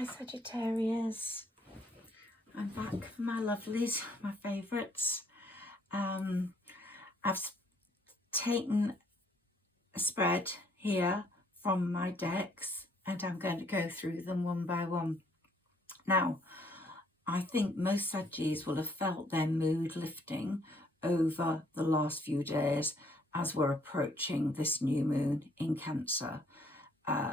Hi Sagittarius, I'm back for my lovelies, my favourites. I've taken a spread here from my decks and I'm going to go through them one by one. Now, I think most Saggis will have felt their mood lifting over the last few days as we're approaching this new moon in Cancer.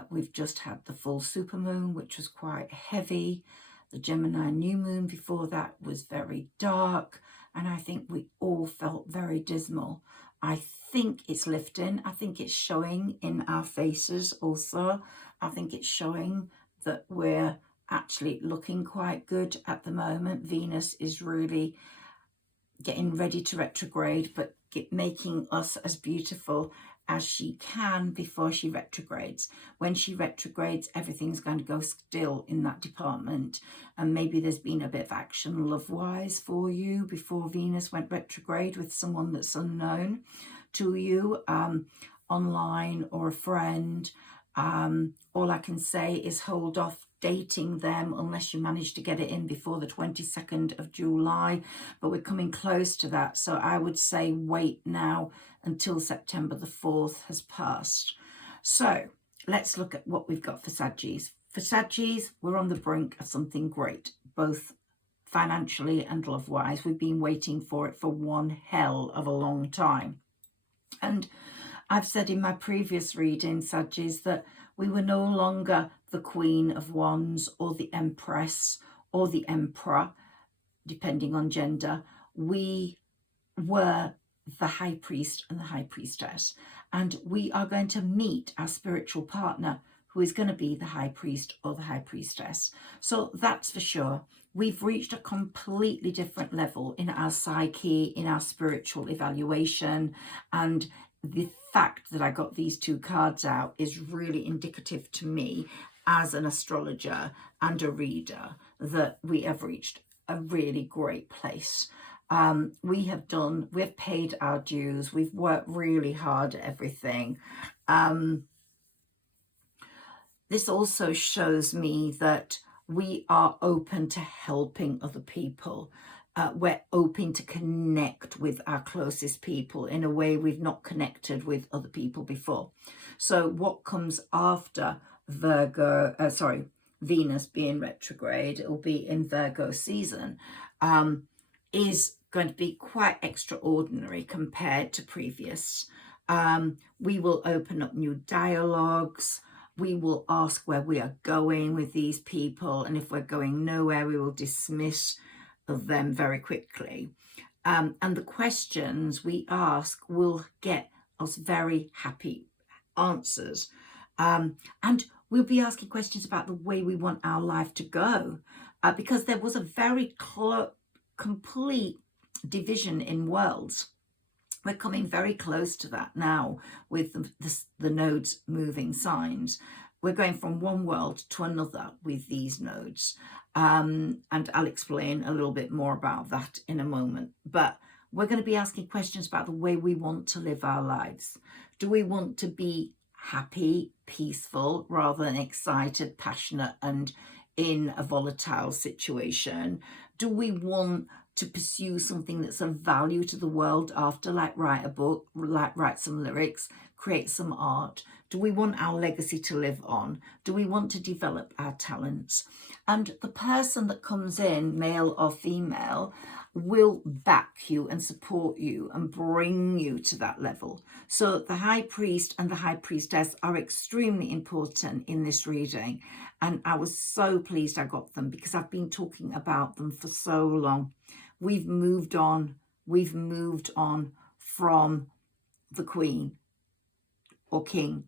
We've just had the full supermoon, which was quite heavy. The Gemini new moon before that was very dark, and I think we all felt very dismal. I think it's lifting. I think it's showing in our faces also. I think it's showing that we're actually looking quite good at the moment. Venus is really getting ready to retrograde, but making us as beautiful as she can before she retrogrades. When she retrogrades, everything's going to go still in that department, and maybe there's been a bit of action love-wise for you before Venus went retrograde with someone that's unknown to you, online or a friend. All I can say is hold off dating them unless you manage to get it in before the 22nd of July, but we're coming close to that, so I would say wait now until September the 4th has passed. So let's look at what we've got for Saggis. For Saggis, we're on the brink of something great, both financially and love-wise. We've been waiting for it for one hell of a long time, and I've said in my previous reading, Saggis, that we were no longer the Queen of Wands or the Empress or the Emperor, depending on gender. We were the High Priest and the High Priestess, and we are going to meet our spiritual partner who is going to be the High Priest or the High Priestess. So that's for sure. We've reached a completely different level in our psyche, in our spiritual evaluation, and the fact that I got these two cards out is really indicative to me as an astrologer and a reader that we have reached a really great place. We have paid our dues. We've worked really hard at everything. This also shows me that we are open to helping other people. We're open to connect with our closest people in a way we've not connected with other people before. So what comes after Venus being retrograde, it will be in Virgo season, is going to be quite extraordinary compared to previous. We will open up new dialogues. We will ask where we are going with these people, and if we're going nowhere, we will dismiss of them very quickly. And the questions we ask will get us very happy answers. And we'll be asking questions about the way we want our life to go, because there was a very complete division in worlds. We're coming very close to that now with the nodes moving signs. We're going from one world to another with these nodes. And I'll explain a little bit more about that in a moment. But we're going to be asking questions about the way we want to live our lives. Do we want to be happy, peaceful, rather than excited, passionate, and in a volatile situation? Do we want to pursue something that's of value to the world after, like write a book, like write some lyrics, create some art? Do we want our legacy to live on? Do we want to develop our talents? And the person that comes in, male or female, will back you and support you and bring you to that level. So the High Priest and the High Priestess are extremely important in this reading. And I was so pleased I got them because I've been talking about them for so long. We've moved on. We've moved on from the Queen or King,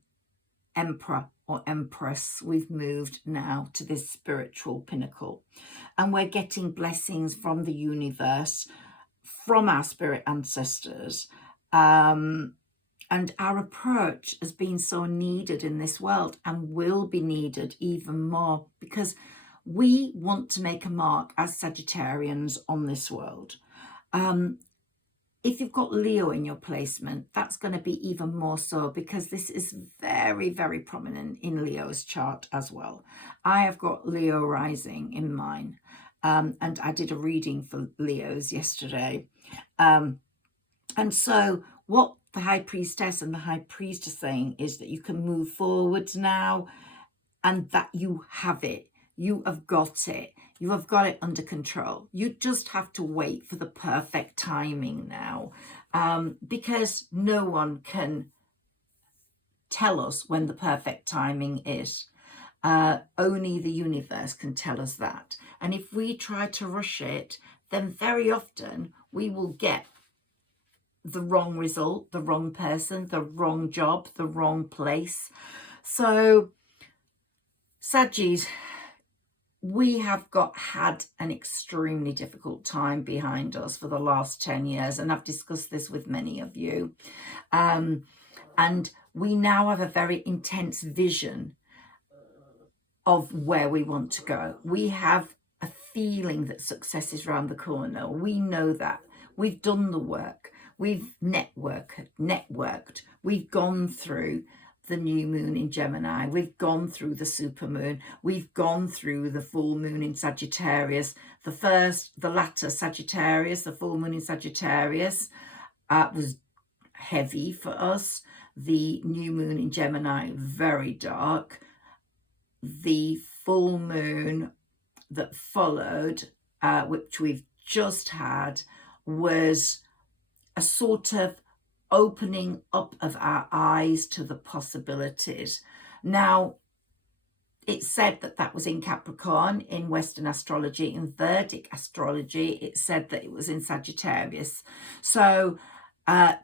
Emperor or Empress. We've moved now to this spiritual pinnacle, and we're getting blessings from the universe, from our spirit ancestors, and our approach has been so needed in this world and will be needed even more because we want to make a mark as Sagittarians on this world. if you've got Leo in your placement, that's going to be even more so, because this is very, very prominent in Leo's chart as well. I have got Leo rising in mine, and I did a reading for Leos yesterday. And so what the High Priestess and the High Priest are saying is that you can move forwards now, and that you have it. You have got it. You have got it under control. You just have to wait for the perfect timing now, because no one can tell us when the perfect timing is. Only the universe can tell us that. And if we try to rush it, then very often we will get the wrong result, the wrong person, the wrong job, the wrong place. So, Saggis, we have had an extremely difficult time behind us for the last 10 years, and I've discussed this with many of you. And we now have a very intense vision of where we want to go. We have a feeling that success is around the corner. We know that. We've done the work. We've networked. We've gone through the new moon in Gemini. We've gone through the supermoon. We've gone through the full moon in Sagittarius. The latter Sagittarius, the full moon in Sagittarius, was heavy for us. The new moon in Gemini, very dark. The full moon that followed, which we've just had, was a sort of opening up of our eyes to the possibilities. Now, it said that was in Capricorn in Western astrology. In Vedic astrology, it said that it was in Sagittarius. So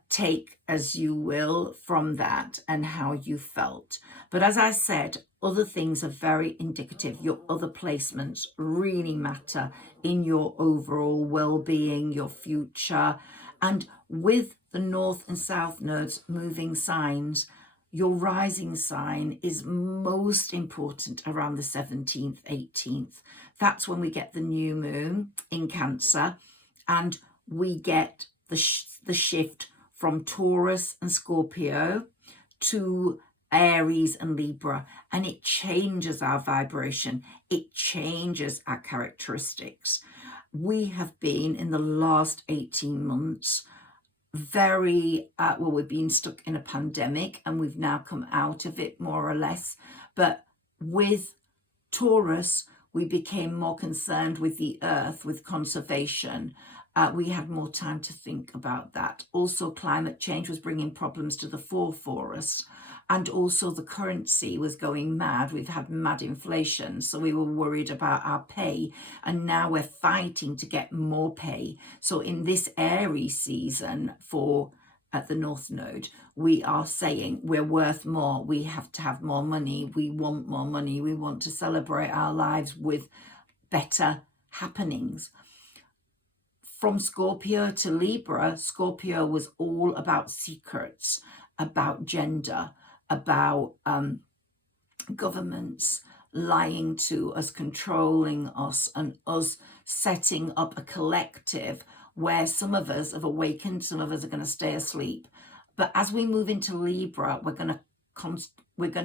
take as you will from that and how you felt. But as I said, other things are very indicative. Your other placements really matter in your overall well-being, your future. And with the North and South nodes moving signs, your rising sign is most important around the 17th, 18th. That's when we get the new moon in Cancer, and we get the shift from Taurus and Scorpio to Aries and Libra, and it changes our vibration. It changes our characteristics. We have been, in the last 18 months, we've been stuck in a pandemic, and we've now come out of it more or less. But with Taurus, we became more concerned with the earth, with conservation. We had more time to think about that. Also, climate change was bringing problems to the fore for us. And also the currency was going mad. We've had mad inflation, so we were worried about our pay. And now we're fighting to get more pay. So in this Aries season at the North Node, we are saying we're worth more. We have to have more money. We want more money. We want to celebrate our lives with better happenings. From Scorpio to Libra, Scorpio was all about secrets, about gender, about governments lying to us, controlling us, and us setting up a collective where some of us have awakened, some of us are going to stay asleep. But as we move into Libra, we're going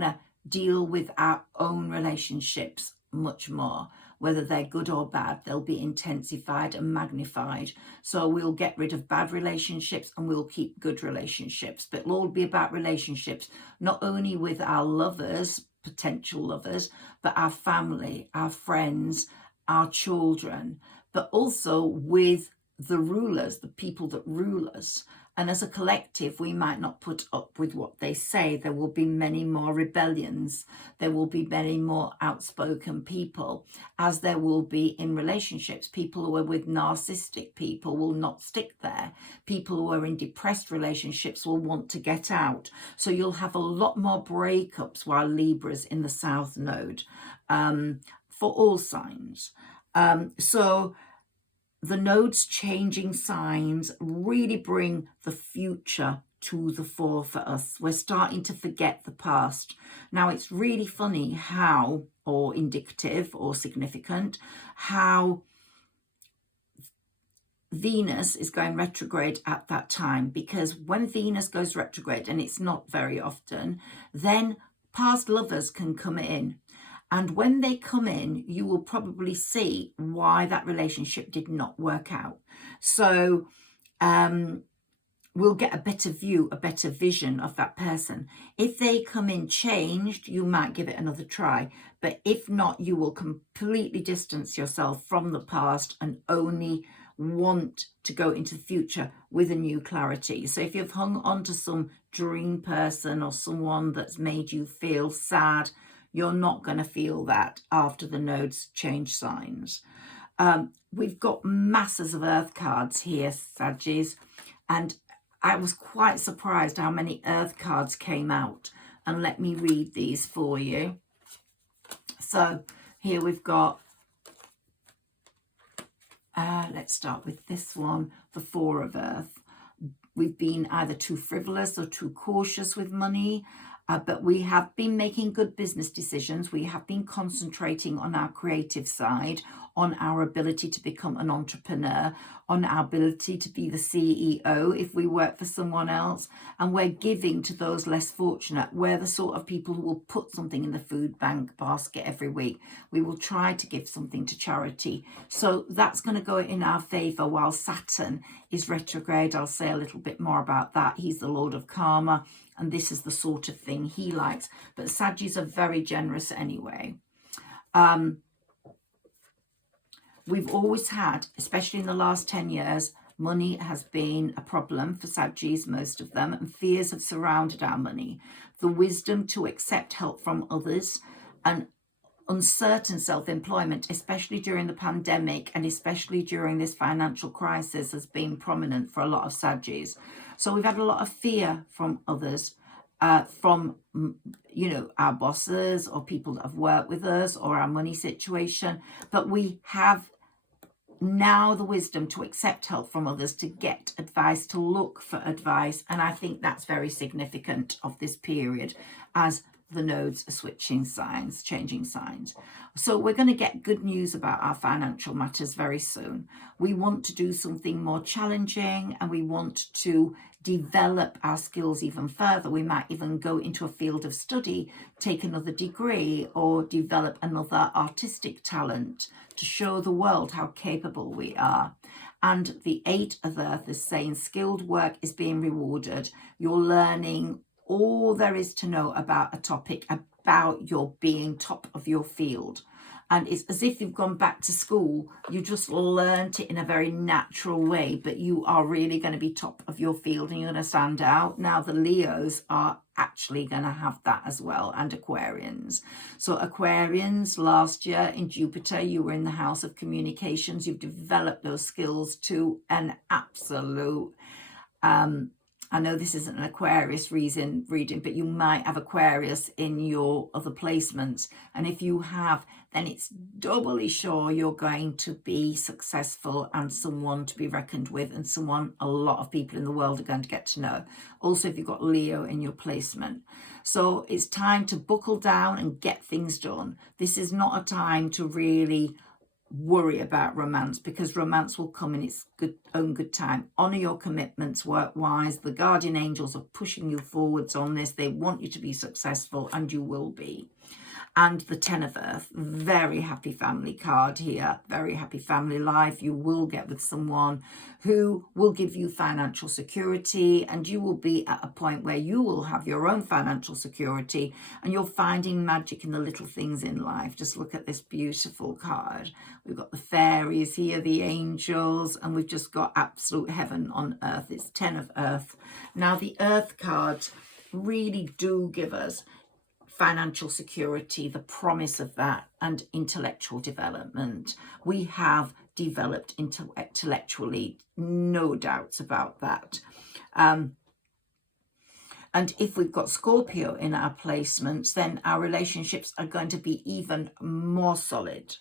to deal with our own relationships much more. Whether they're good or bad, they'll be intensified and magnified. So we'll get rid of bad relationships and we'll keep good relationships. But it'll all be about relationships, not only with our lovers, potential lovers, but our family, our friends, our children, but also with the rulers, the people that rule us. And as a collective, we might not put up with what they say. There will be many more rebellions. There will be many more outspoken people, as there will be in relationships. People who are with narcissistic people will not stick there. People who are in depressed relationships will want to get out. So you'll have a lot more breakups while Libra's in the South Node, for all signs. So the nodes changing signs really bring the future to the fore for us. We're starting to forget the past. Now, it's really funny how, or indicative or significant, how Venus is going retrograde at that time, because when Venus goes retrograde, and it's not very often, then past lovers can come in. And when they come in, you will probably see why that relationship did not work out. So we'll get a better view, a better vision of that person. If they come in changed, you might give it another try. But if not, you will completely distance yourself from the past and only want to go into the future with a new clarity. So if you've hung on to some dream person or someone that's made you feel sad, you're not going to feel that after the nodes change signs. We've got masses of earth cards here, Saggis, and I was quite surprised how many earth cards came out. And let me read these for you. So here we've got, let's start with this one, the Four of Earth. We've been either too frivolous or too cautious with money, but we have been making good business decisions. We have been concentrating on our creative side, on our ability to become an entrepreneur, on our ability to be the CEO if we work for someone else, and we're giving to those less fortunate. We're the sort of people who will put something in the food bank basket every week. We will try to give something to charity. So that's going to go in our favor while Saturn is retrograde. I'll say a little bit more about that. He's the Lord of Karma, and this is the sort of thing he likes. But Saggis are very generous anyway. We've always had, especially in the last 10 years, money has been a problem for Saggis, most of them, and fears have surrounded our money. The wisdom to accept help from others and uncertain self-employment, especially during the pandemic and especially during this financial crisis, has been prominent for a lot of Saggis. So we've had a lot of fear from others, from, our bosses or people that have worked with us, or our money situation. But we have now the wisdom to accept help from others, to get advice, to look for advice. And I think that's very significant of this period as the nodes are switching signs, changing signs. So we're going to get good news about our financial matters very soon. We want to do something more challenging, and we want to develop our skills even further. We might even go into a field of study, take another degree, or develop another artistic talent to show the world how capable we are. And the Eight of Earth is saying skilled work is being rewarded. You're learning all there is to know about a topic, about your being top of your field. And it's as if you've gone back to school. You just learnt it in a very natural way, but you are really going to be top of your field and you're going to stand out. Now the Leos are actually going to have that as well, and Aquarians. So Aquarians, last year in Jupiter, you were in the house of communications. You've developed those skills to an absolute... I know this isn't an Aquarius reading, but you might have Aquarius in your other placements. And if you have, then it's doubly sure you're going to be successful and someone to be reckoned with, and someone a lot of people in the world are going to get to know. Also, if you've got Leo in your placement. So it's time to buckle down and get things done. This is not a time to really worry about romance, because romance will come in its own good time. Honor your commitments work-wise. The guardian angels are pushing you forwards on this. They want you to be successful, and you will be. And the Ten of Earth, very happy family card here, very happy family life. You will get with someone who will give you financial security, and you will be at a point where you will have your own financial security, and you're finding magic in the little things in life. Just look at this beautiful card. We've got the fairies here, the angels, and we've just got absolute heaven on earth. It's Ten of Earth. Now the Earth cards really do give us financial security, the promise of that, and intellectual development. We have developed intellectually, no doubts about that. And if we've got Scorpio in our placements, then our relationships are going to be even more solid,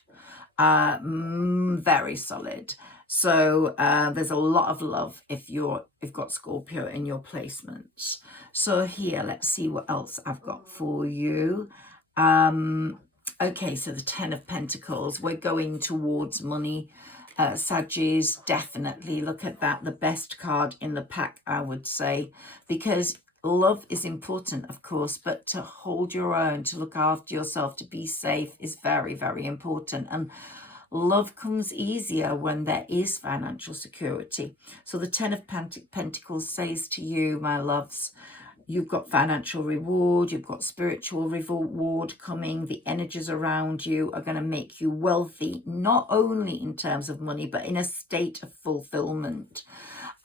very solid. So there's a lot of love if you've got Scorpio in your placements. So here, let's see what else I've got for you. Okay, so the Ten of Pentacles, we're going towards money. Saggis, definitely look at that. The best card in the pack, I would say, because love is important, of course, but to hold your own, to look after yourself, to be safe is very, very important. And love comes easier when there is financial security. So the Ten of Pentacles says to you, my loves, you've got financial reward, you've got spiritual reward coming. The energies around you are going to make you wealthy, not only in terms of money, but in a state of fulfillment.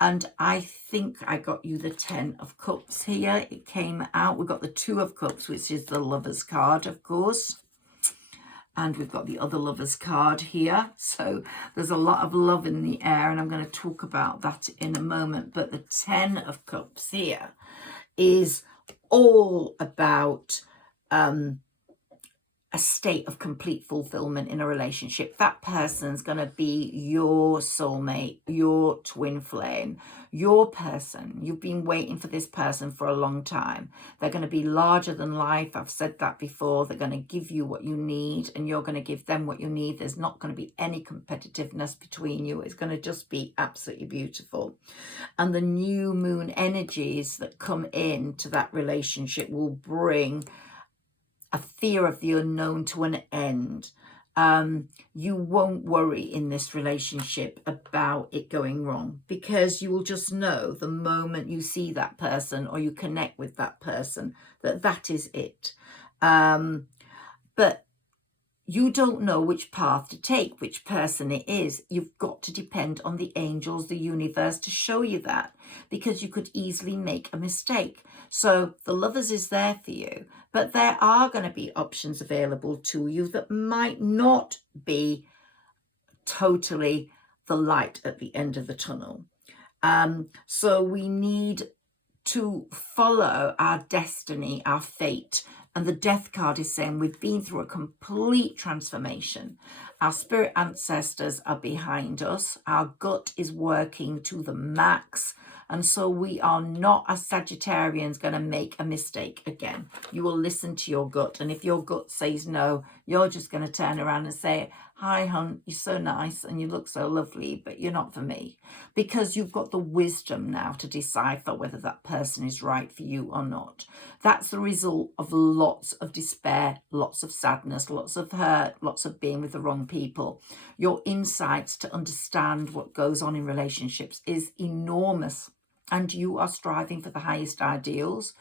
And I think I got you the 10 of Cups here. It came out. We've got the 2 of Cups, which is the Lover's card, of course. And we've got the other Lover's card here. So there's a lot of love in the air, and I'm going to talk about that in a moment. But the 10 of Cups here is all about a state of complete fulfillment in a relationship. That person's going to be your soulmate, your twin flame, your person. You've been waiting for this person for a long time. They're going to be larger than life. I've said that before. They're going to give you what you need, and you're going to give them what you need. There's not going to be any competitiveness between you. It's going to just be absolutely beautiful. And the new moon energies that come into that relationship will bring a fear of the unknown to an end. You won't worry in this relationship about it going wrong, because you will just know the moment you see that person or you connect with that person that that is it. But you don't know which path to take, which person it is. You've got to depend on the angels, the universe, to show you that, because you could easily make a mistake. So the Lovers is there for you, but there are going to be options available to you that might not be totally the light at the end of the tunnel. So we need to follow our destiny, our fate. And the Death card is saying we've been through a complete transformation. Our spirit ancestors are behind us. Our gut is working to the max. And so we are not, as Sagittarians, going to make a mistake again. You will listen to your gut. And if your gut says no, you're just going to turn around and say, hi, hon, you're so nice and you look so lovely, but you're not for me. Because you've got the wisdom now to decipher whether that person is right for you or not. That's the result of lots of despair, lots of sadness, lots of hurt, lots of being with the wrong people. Your insights to understand what goes on in relationships is enormous. And you are striving for the highest ideals.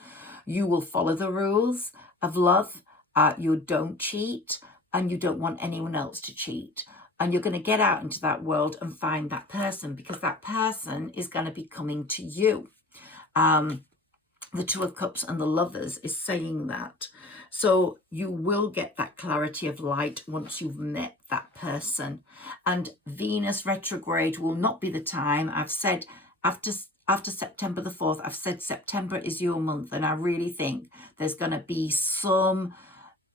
You will follow the rules of love. You don't cheat, and you don't want anyone else to cheat. And you're going to get out into that world and find that person, because that person is going to be coming to you. The 2 of Cups and the Lovers is saying that. So you will get that clarity of light once you've met that person. And Venus retrograde will not be the time. I've said after September the 4th, I've said September is your month. And I really think there's going to be some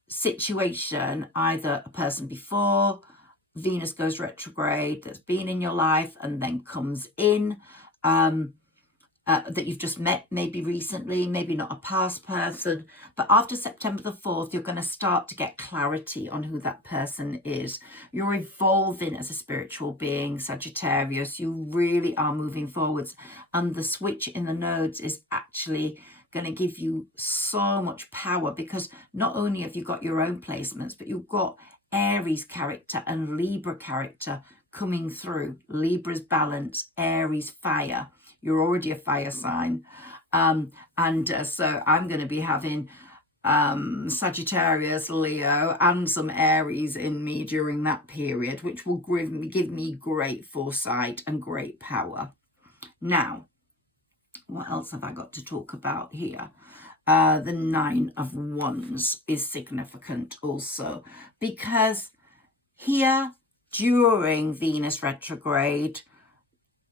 situation, either a person before Venus goes retrograde that's been in your life and then comes in, that you've just met maybe recently, maybe not a past person. But after September the 4th, you're going to start to get clarity on who that person is. You're evolving as a spiritual being, Sagittarius. You really are moving forwards. And the switch in the nodes is actually going to give you so much power, because not only have you got your own placements, but you've got Aries character and Libra character coming through. Libra's balance, Aries fire. You're already a fire sign. So I'm going to be having Sagittarius, Leo, and some Aries in me during that period, which will give me great foresight and great power. Now, what else have I got to talk about here? The 9 of Wands is significant also, because here during Venus retrograde,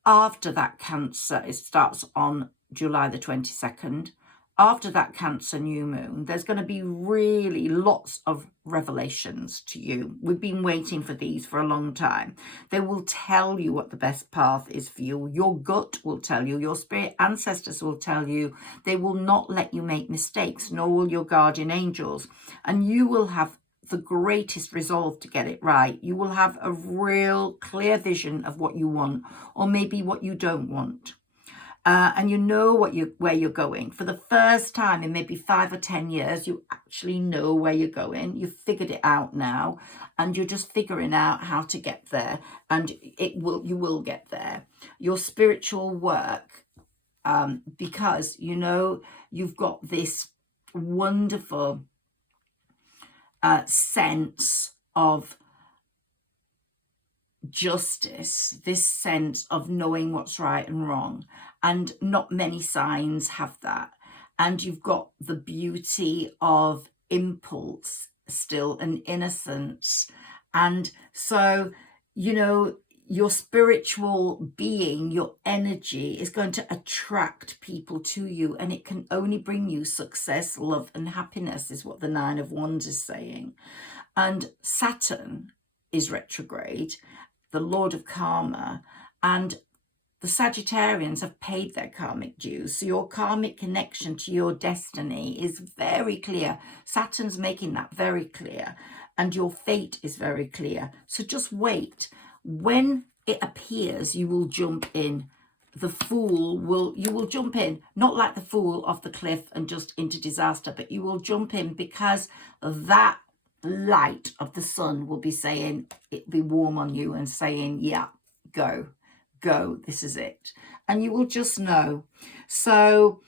after that Cancer, it starts on July the 22nd. After that Cancer new moon, there's going to be really lots of revelations to you. We've been waiting for these for a long time. They will tell you what the best path is for you. Your gut will tell you. Your spirit ancestors will tell you. They will not let you make mistakes, nor will your guardian angels. And you will have the greatest resolve to get it right. You will have a real clear vision of what you want, or maybe what you don't want. And you know where you're going. For the first time in maybe 5 or 10 years, you actually know where you're going. You've figured it out now, and you're just figuring out how to get there. And you will get there. Your spiritual work, because you know you've got this wonderful sense of justice, this sense of knowing what's right and wrong, and not many signs have that. And you've got the beauty of impulse still, and innocence. And so, you know, your spiritual being, your energy is going to attract people to you, and it can only bring you success, love and happiness, is what the Nine of Wands is saying. And Saturn is retrograde, the Lord of Karma, and the Sagittarians have paid their karmic dues. So your karmic connection to your destiny is very clear. Saturn's making that very clear, and your fate is very clear. So just wait. When it appears, you will jump in. The Fool you will jump in, not like the Fool off the cliff and just into disaster, but you will jump in because that light of the sun will be saying, it'll be warm on you and saying, yeah, go, this is it. And you will just know. So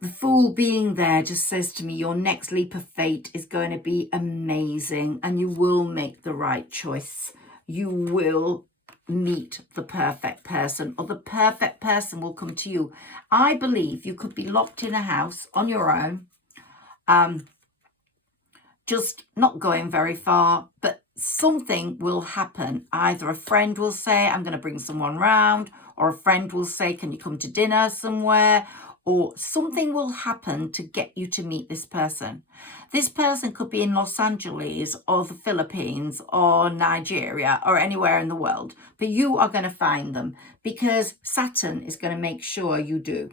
the Fool being there just says to me, your next leap of fate is going to be amazing, and you will make the right choice. You will meet the perfect person, or the perfect person will come to you. I believe you could be locked in a house on your own, just not going very far, but something will happen. Either a friend will say, I'm going to bring someone round, or a friend will say, can you come to dinner somewhere? Or something will happen to get you to meet this person. This person could be in Los Angeles or the Philippines or Nigeria or anywhere in the world, but you are going to find them because Saturn is going to make sure you do.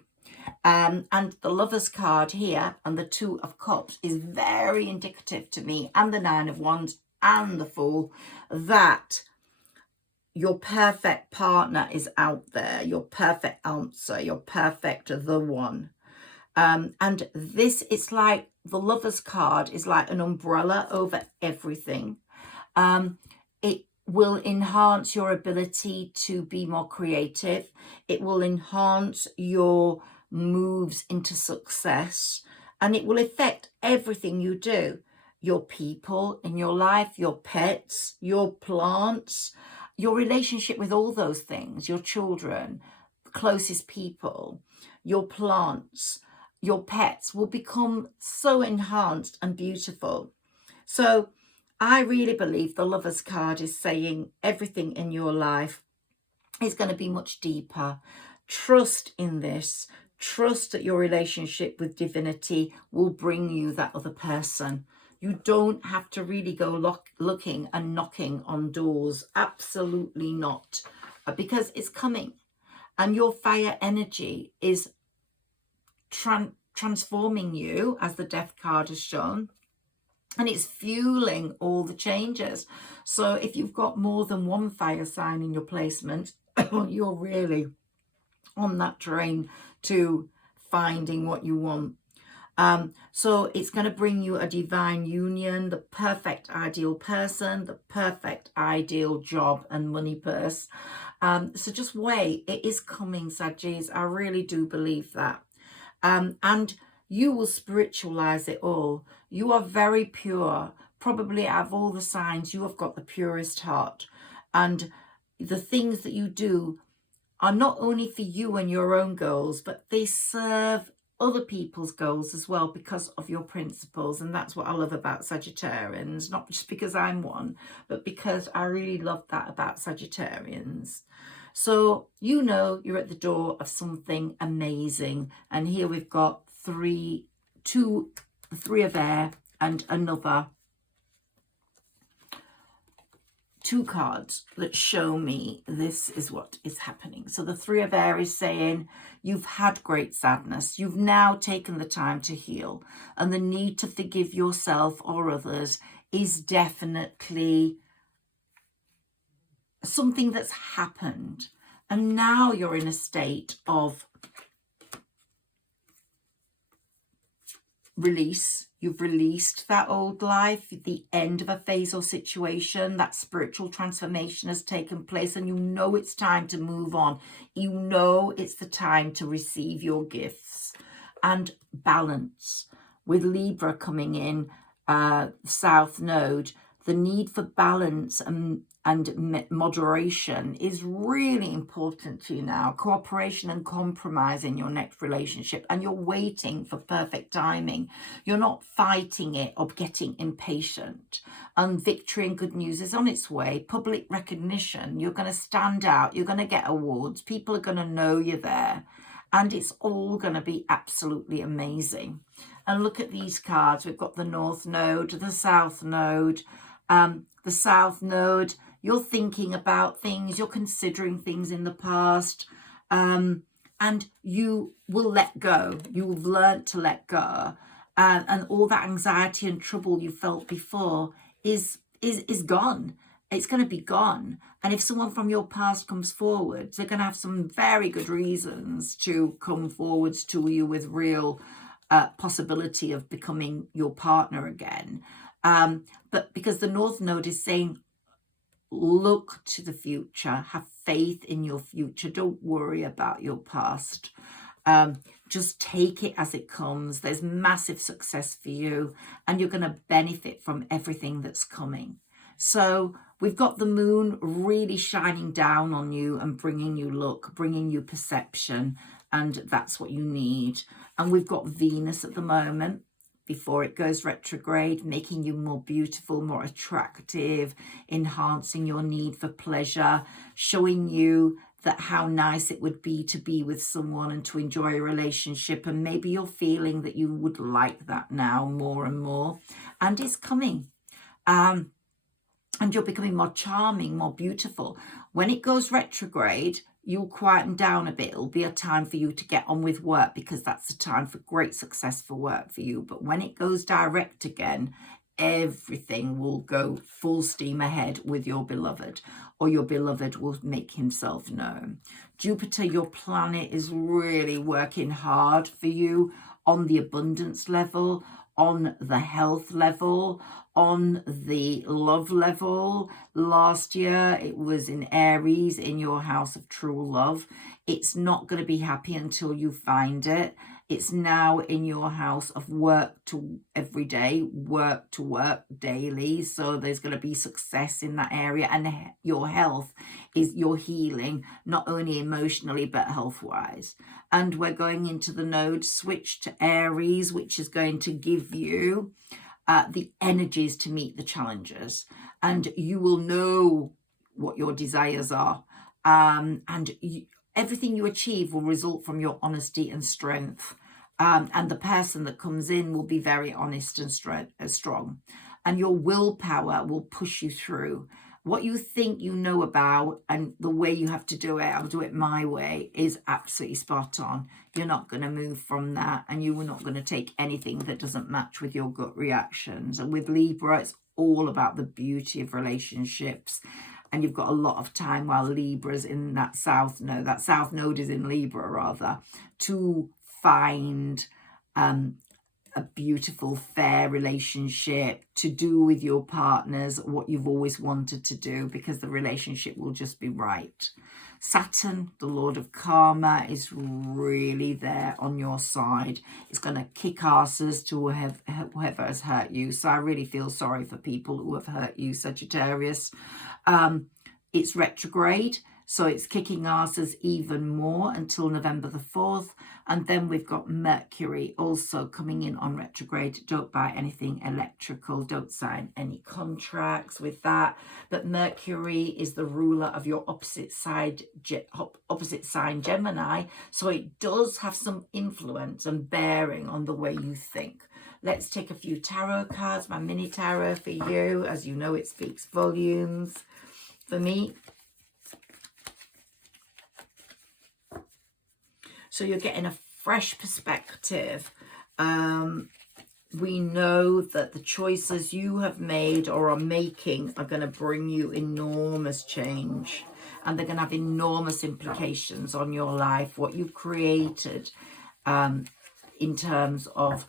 And the Lover's card here and the Two of Cups is very indicative to me, and the Nine of Wands and the Fool, that your perfect partner is out there, your perfect answer, your perfect the one. And this, it's like the Lover's card is like an umbrella over everything. It will enhance your ability to be more creative. It will enhance your moves into success, and it will affect everything you do. Your people in your life, your pets, your plants, your relationship with all those things, your children, closest people, your plants, your pets will become so enhanced and beautiful. So I really believe the Lover's card is saying everything in your life is going to be much deeper. Trust in this. Trust that your relationship with divinity will bring you that other person. You don't have to really go looking and knocking on doors. Absolutely not. Because it's coming. And your fire energy is transforming you, as the Death card has shown. And it's fueling all the changes. So if you've got more than one fire sign in your placement, you're really on that train to finding what you want. So it's going to bring you a divine union, the perfect ideal person, the perfect ideal job and money purse. So just wait, it is coming, Saggies. I really do believe that. And you will spiritualize it all. You are very pure. Probably out of all the signs, you have got the purest heart. And the things that you do are not only for you and your own goals, but they serve other people's goals as well because of your principles. And that's what I love about Sagittarians, not just because I'm one, but because I really love that about Sagittarians. So you know you're at the door of something amazing. And here we've got three of air and another 2 two cards that show me this is what is happening. So the Three of Air is saying you've had great sadness. You've now taken the time to heal, and the need to forgive yourself or others is definitely something that's happened. And now you're in a state of release. You've released that old life, the end of a phase or situation. That spiritual transformation has taken place, and you know it's time to move on. You know it's the time to receive your gifts and balance. With Libra coming in, South Node, the need for balance and moderation is really important to you now. Cooperation and compromise in your next relationship, and you're waiting for perfect timing. You're not fighting it or getting impatient. And victory and good news is on its way. Public recognition, you're going to stand out, you're going to get awards, people are going to know you're there, and it's all going to be absolutely amazing. And look at these cards. We've got the North Node, the South Node. The South Node, you're thinking about things, you're considering things in the past, and you will let go. You've learned to let go, and all that anxiety and trouble you felt before is gone. It's going to be gone. And if someone from your past comes forward, they're going to have some very good reasons to come forwards to you with real possibility of becoming your partner again. But because the North Node is saying, look to the future, have faith in your future, don't worry about your past. Just take it as it comes. There's massive success for you, and you're going to benefit from everything that's coming. So we've got the moon really shining down on you and bringing you luck, bringing you perception, and that's what you need. And we've got Venus at the moment, before it goes retrograde, making you more beautiful, more attractive, enhancing your need for pleasure, showing you that how nice it would be to be with someone and to enjoy a relationship. And maybe you're feeling that you would like that now more and more. And it's coming. And you're becoming more charming, more beautiful. When it goes retrograde, you'll quieten down a bit. It'll be a time for you to get on with work, because that's a time for great successful work for you. But when it goes direct again, everything will go full steam ahead with your beloved, or your beloved will make himself known. Jupiter, your planet, is really working hard for you on the abundance level, on the health level, on the love level. Last year it was in Aries, in your house of true love. It's not going to be happy until you find it. It's now in your house of work to every day, work to work daily. So there's going to be success in that area. And your health is your healing, not only emotionally, but health-wise. And we're going into the node switch to Aries, which is going to give you the energies to meet the challenges. And you will know what your desires are. Everything you achieve will result from your honesty and strength. And the person that comes in will be very honest and strong. And your willpower will push you through. What you think you know about and the way you have to do it, I'll do it my way, is absolutely spot on. You're not going to move from that, and you are not going to take anything that doesn't match with your gut reactions. And with Libra, it's all about the beauty of relationships. And you've got a lot of time while Libra's in that South Node. That South Node is in Libra, rather, to find a beautiful, fair relationship, to do with your partners what you've always wanted to do, because the relationship will just be right. Saturn, the Lord of Karma, is really there on your side. It's going to kick asses to whoever has hurt you. So I really feel sorry for people who have hurt you, Sagittarius. It's retrograde, so it's kicking asses even more until November the 4th. And then we've got Mercury also coming in on retrograde. Don't buy anything electrical. Don't sign any contracts with that. But Mercury is the ruler of your opposite sign, Gemini. So it does have some influence and bearing on the way you think. Let's take a few tarot cards, my mini tarot for you. As you know, it speaks volumes. for me. So you're getting a fresh perspective. We know that the choices you have made or are making are going to bring you enormous change, and they're going to have enormous implications on your life, what you've created in terms of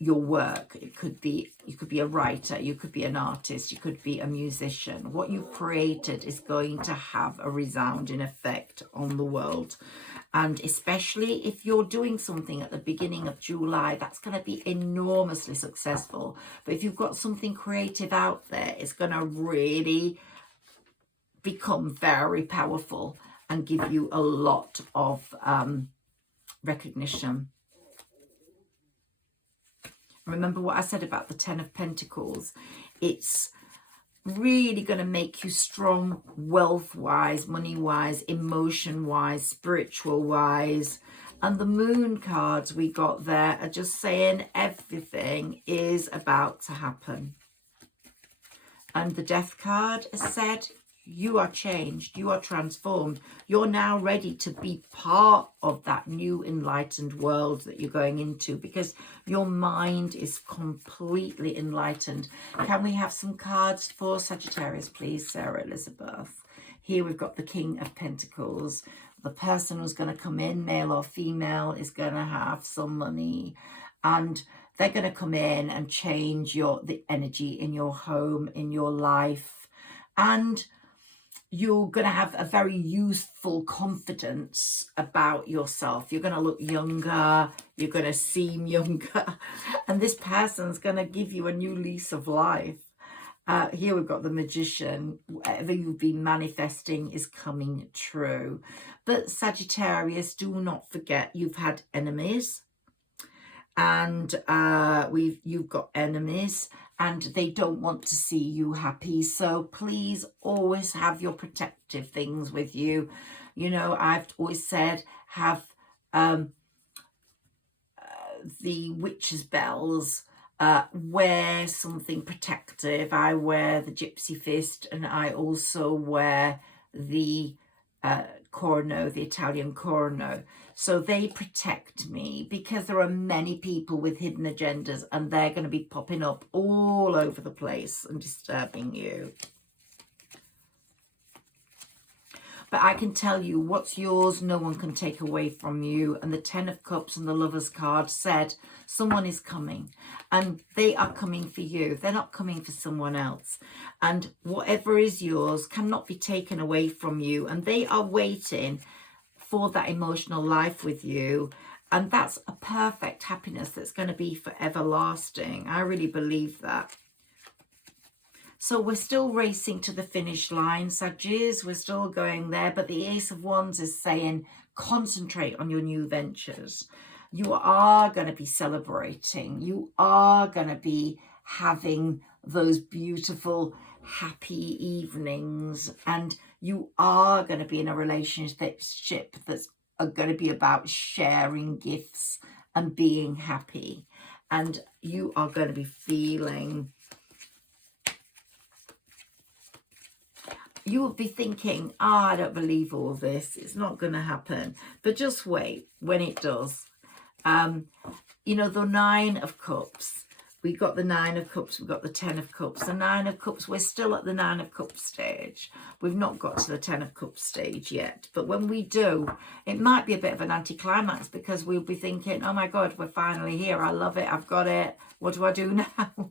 your work. It could be, you could be a writer, you could be an artist, you could be a musician. What you've created is going to have a resounding effect on the world. And especially if you're doing something at the beginning of July, that's going to be enormously successful. But if you've got something creative out there, it's going to really become very powerful and give you a lot of recognition. Remember what I said about the Ten of Pentacles. It's really going to make you strong wealth-wise, money-wise, emotion-wise, spiritual-wise. And the Moon cards we got there are just saying everything is about to happen. And the Death card has said, you are changed, you are transformed. You're now ready to be part of that new enlightened world that you're going into, because your mind is completely enlightened. Can we have some cards for Sagittarius, please, Sarah Elizabeth? Here we've got the King of Pentacles. The person who's going to come in, male or female, is going to have some money, and they're going to come in and change the energy in your home, in your life, and you're going to have a very youthful confidence about yourself. You're going to look younger. You're going to seem younger. And this person's going to give you a new lease of life. Here we've got the Magician. Whatever you've been manifesting is coming true. But Sagittarius, do not forget you've had enemies. And you've got enemies, and they don't want to see you happy. So please always have your protective things with you. You know, I've always said have the witch's bells, wear something protective. I wear the gypsy fist, and I also wear the corno, the Italian corno. So they protect me, because there are many people with hidden agendas, and they're going to be popping up all over the place and disturbing you. But I can tell you, what's yours, no one can take away from you. And the Ten of Cups and the Lover's card said someone is coming, and they are coming for you. They're not coming for someone else. And whatever is yours cannot be taken away from you. And they are waiting for that emotional life with you. And that's a perfect happiness that's going to be for everlasting. I really believe that. So we're still racing to the finish line, Saggies. We're still going there. But the Ace of Wands is saying, concentrate on your new ventures. You are going to be celebrating. You are going to be having those beautiful, happy evenings. And you are going to be in a relationship that's going to be about sharing gifts and being happy. And you are going to be feeling... You will be thinking, I don't believe all this. It's not going to happen. But just wait when it does. You know, the Nine of Cups. We got the Nine of Cups. We've got the Ten of Cups. The Nine of Cups, we're still at the Nine of Cups stage. We've not got to the Ten of Cups stage yet. But when we do, it might be a bit of an anticlimax, because we'll be thinking, oh my God, we're finally here. I love it. I've got it. What do I do now? But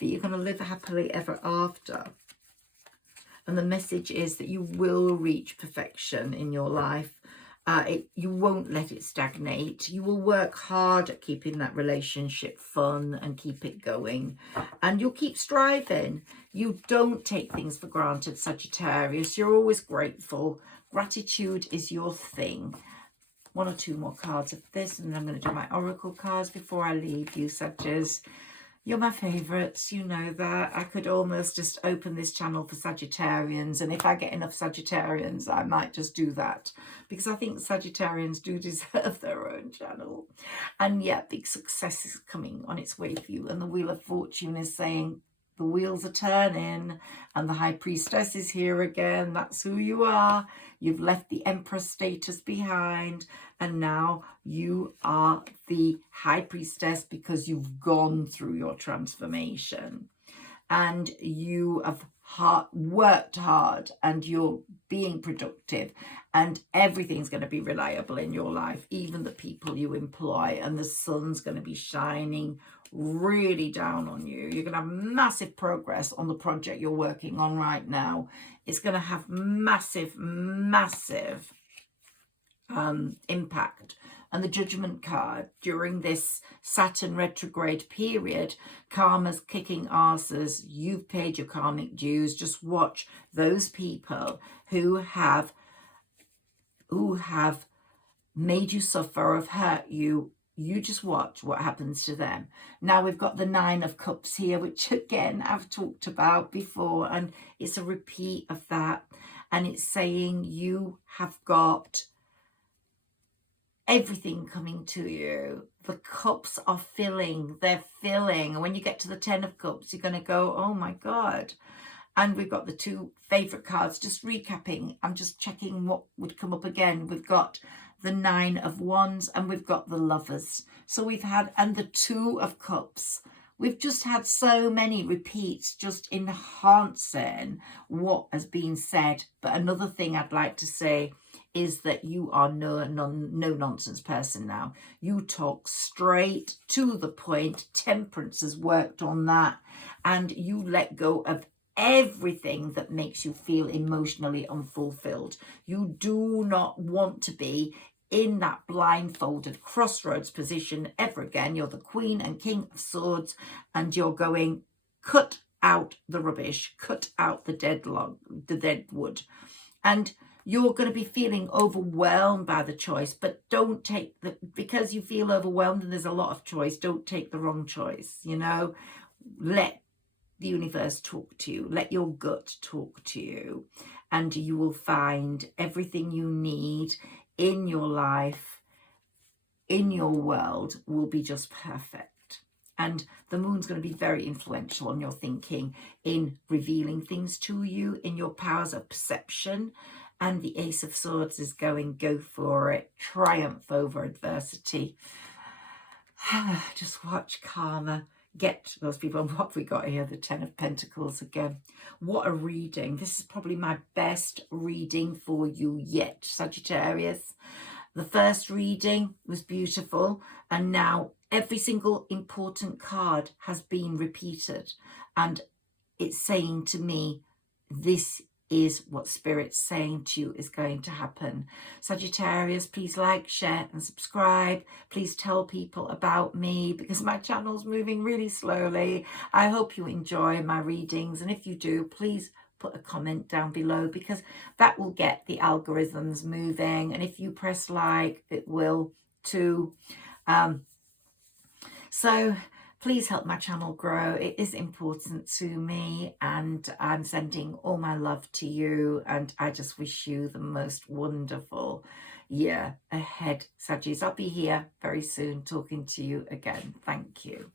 you're going to live happily ever after. And the message is that you will reach perfection in your life. You won't let it stagnate. You will work hard at keeping that relationship fun and keep it going. And you'll keep striving. You don't take things for granted, Sagittarius. You're always grateful. Gratitude is your thing. One or two more cards of this, and then I'm going to do my oracle cards before I leave you, Sagittarius. You're my favourites, you know that. I could almost just open this channel for Sagittarians, and if I get enough Sagittarians, I might just do that, because I think Sagittarians do deserve their own channel. And yeah, big success is coming on its way for you, and the Wheel of Fortune is saying, the wheels are turning, and the High Priestess is here again. That's who you are. You've left the Empress status behind, and now you are the High Priestess because you've gone through your transformation. And you have worked hard, and you're being productive, and everything's going to be reliable in your life, even the people you employ, and the sun's going to be shining really down on you. You're going to have massive progress on the project you're working on right now. It's going to have massive impact. And the Judgment card, during this Saturn retrograde period, karma's kicking asses. You've paid your karmic dues. Just watch those people who have made you suffer, have hurt you. You just watch what happens to them. Now we've got the Nine of Cups here, which again I've talked about before, and it's a repeat of that. And it's saying you have got everything coming to you. The cups are filling, they're filling. And when you get to the 10 of Cups, you're going to go, oh my God. And we've got the two favorite cards. Just recapping, I'm just checking what would come up again. We've got the Nine of Wands, and we've got the Lovers. So we've had, and the Two of Cups. We've just had so many repeats, just enhancing what has been said. But another thing I'd like to say is that you are no nonsense person now. You talk straight to the point. Temperance has worked on that, and you let go of everything that makes you feel emotionally unfulfilled. You do not want to be in that blindfolded crossroads position ever again. You're the Queen and King of Swords, and you're going, cut out the rubbish, cut out the dead wood. And you're going to be feeling overwhelmed by the choice, but don't take because you feel overwhelmed and there's a lot of choice, don't take the wrong choice, you know. Let the universe talk to you, let your gut talk to you, and you will find everything you need in your life, in your world, will be just perfect. And the moon's going to be very influential on your thinking, in revealing things to you, in your powers of perception. And the Ace of Swords is going, go for it, triumph over adversity. Just watch karma get those people. And what have we got here? The Ten of Pentacles again. What a reading. This is probably my best reading for you yet, Sagittarius. The first reading was beautiful, and now every single important card has been repeated, and it's saying to me, this is what Spirit's saying to you is going to happen. Sagittarius, please like, share and subscribe. Please tell people about me, because my channel's moving really slowly. I hope you enjoy my readings, and if you do, please put a comment down below, because that will get the algorithms moving, and if you press like, it will too. So please help my channel grow. It is important to me, and I'm sending all my love to you, and I just wish you the most wonderful year ahead, Saggies. I'll be here very soon talking to you again. Thank you.